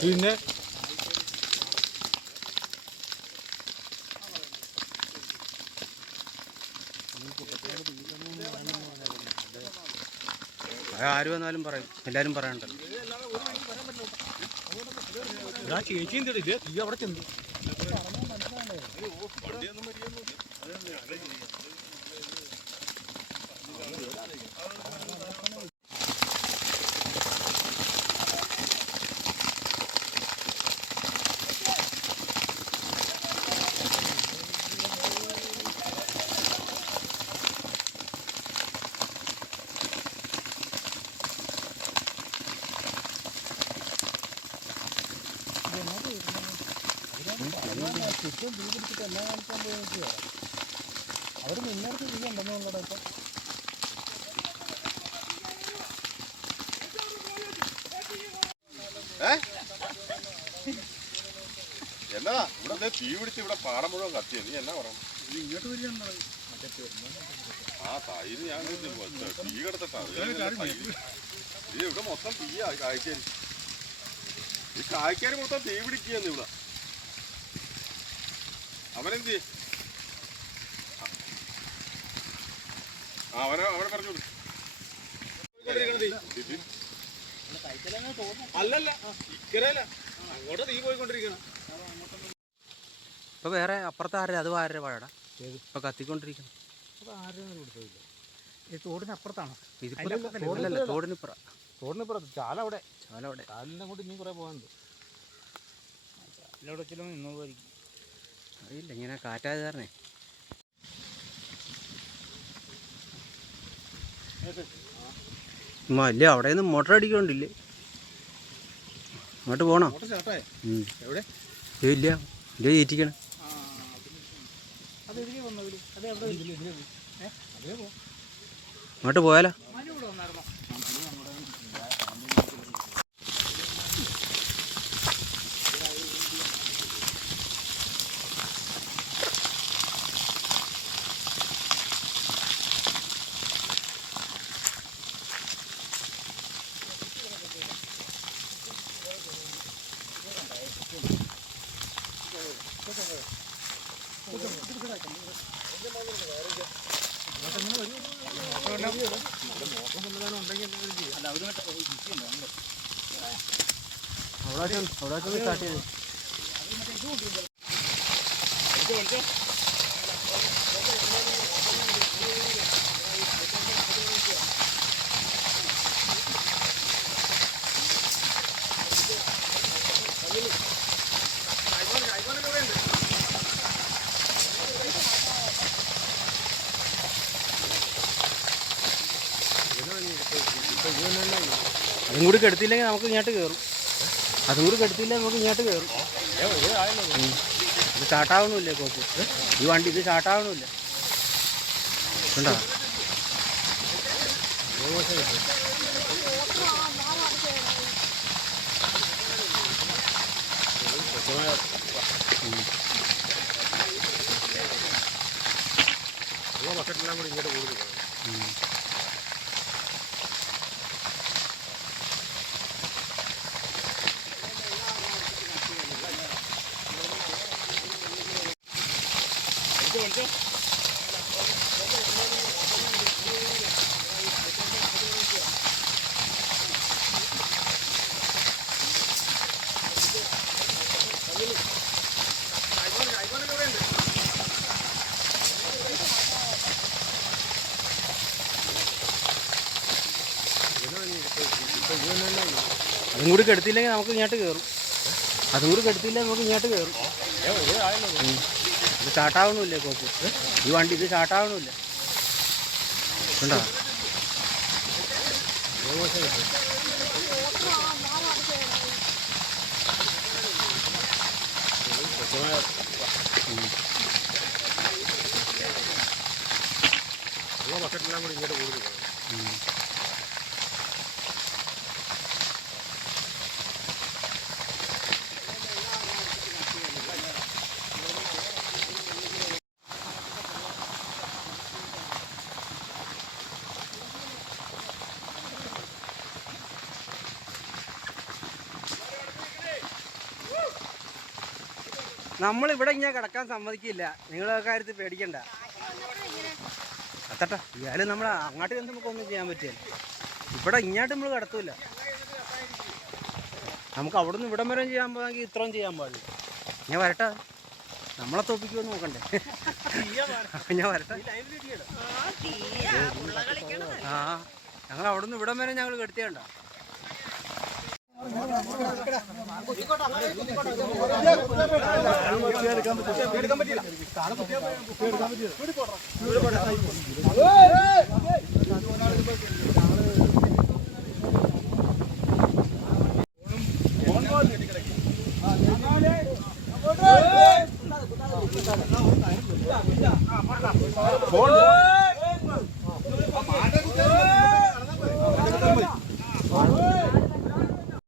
പിന്നെ ആര് വന്നാലും പറയും, എല്ലാവരും പറയാനുണ്ടല്ലോ. ചേച്ചിയും തടില്ലേ തീ അവിടെ ചെന്നു. ചുറ്റും തീ പിടിച്ചിട്ട് എല്ലാം കാണിക്കാൻ പോയി നോക്കിയാ അവർ മുന്നേർക്ക് തീ ഉണ്ടെന്നുള്ളടാ. ഇപ്പൊ എന്നതാ ഇവിടെ തീ പിടിച്ച് ഇവിടെ പാടം മുഴുവൻ കത്തിയത്? നീ എന്നാ പറയണം? ഇങ്ങോട്ട് വരികയാണ് ആ തൈര് ഞാൻ തീ കിടത്തിട്ടാ ഇവിടെ മൊത്തം തീയാ. കായ്ക്കാരി ഈ കായ്ക്കാരി മൊത്തം തീ പിടിക്കുകയെന്ന് ഇവിടെ. അവനെന്ത് അവനെ പറഞ്ഞു അല്ലല്ല ഇക്കരല്ല അങ്ങോട്ട് തീ പോയിക്കൊണ്ടിരിക്കണം. ഇപ്പൊ വേറെ അപ്പുറത്ത് ആരുടെ അത് ആരുടെ വാഴ ഇപ്പൊ കത്തിക്കൊണ്ടിരിക്കണം. അപ്പൊ ആരും കൊടുത്തില്ല. ഈ തോടിനപ്പുറത്താണോ? ഇതിപ്പോ തോടിനിപ്പുറത്ത് ചാല അവിടെ. ചാലിനെ കൊണ്ട് ഇനി കുറെ പോകാനുണ്ട്. ചാലിലവിടെ ചില നിന്നോളായിരിക്കും. അറിയില്ല, ഇങ്ങനെ കാറ്റായത് കാരണേ. ഇല്ല അവിടെ നിന്ന് മോട്ടർ അടിക്കണ്ടില്ലേ? അങ്ങോട്ട് പോണോ? എവിടെ ഇല്ല ഇല്ല ഏറ്റിക്കണം. അങ്ങോട്ട് പോയാലോ? അവിടെ സ്റ്റാർട്ട് ചെയ്ത് അതും കൂടി കെടുത്തില്ലെങ്കിൽ നമുക്ക് ഇങ്ങോട്ട് കയറും. ഇത് സ്റ്റാർട്ടാവണമില്ലേ കോപ്പ്? ഈ വണ്ടി ഇത് സ്റ്റാർട്ടാവണമില്ല. കണ്ടോ? ബക്കറ്റെല്ലാം കൂടി ഇങ്ങോട്ട് കൂടുതൽ അതും കൂടി കെടുത്തില്ലെങ്കിൽ നമുക്ക് ഇങ്ങോട്ട് കയറും. ഇത് സ്റ്റാർട്ടാവണമില്ലേ കോപ്പ്? ഈ വണ്ടി ഇത് സ്റ്റാർട്ടാവണമില്ല. കണ്ടോ? ബക്കറ്റെല്ലാം കൂടി ഇങ്ങോട്ട് കൂടുതൽ നമ്മളിവിടെ ഇങ്ങനെ കിടക്കാൻ സമ്മതിക്കില്ല. നിങ്ങളെ കാര്യത്തിൽ പേടിക്കണ്ട. അത്തട്ടെ, ഇയാൾ നമ്മൾ അങ്ങോട്ട് ചെന്ന് നമുക്കൊന്നും ചെയ്യാൻ പറ്റില്ല. ഇവിടെ ഇങ്ങോട്ട് നമ്മൾ കിടത്തൂല. നമുക്ക് അവിടെ നിന്ന് ഇവിടം വരെ ചെയ്യാൻ പോയെങ്കിൽ ഇത്രയും ചെയ്യാൻ പാടില്ല. ഞാൻ വരട്ടെ, നമ്മളെ തോപ്പിക്കുമെന്ന് നോക്കണ്ടേ? ഞാൻ വരട്ടെ. ആ, ഞങ്ങൾ അവിടെ നിന്ന് ഇവിടം വരെ ഞങ്ങൾ കെടുത്തിയണ്ട. ഫോൺ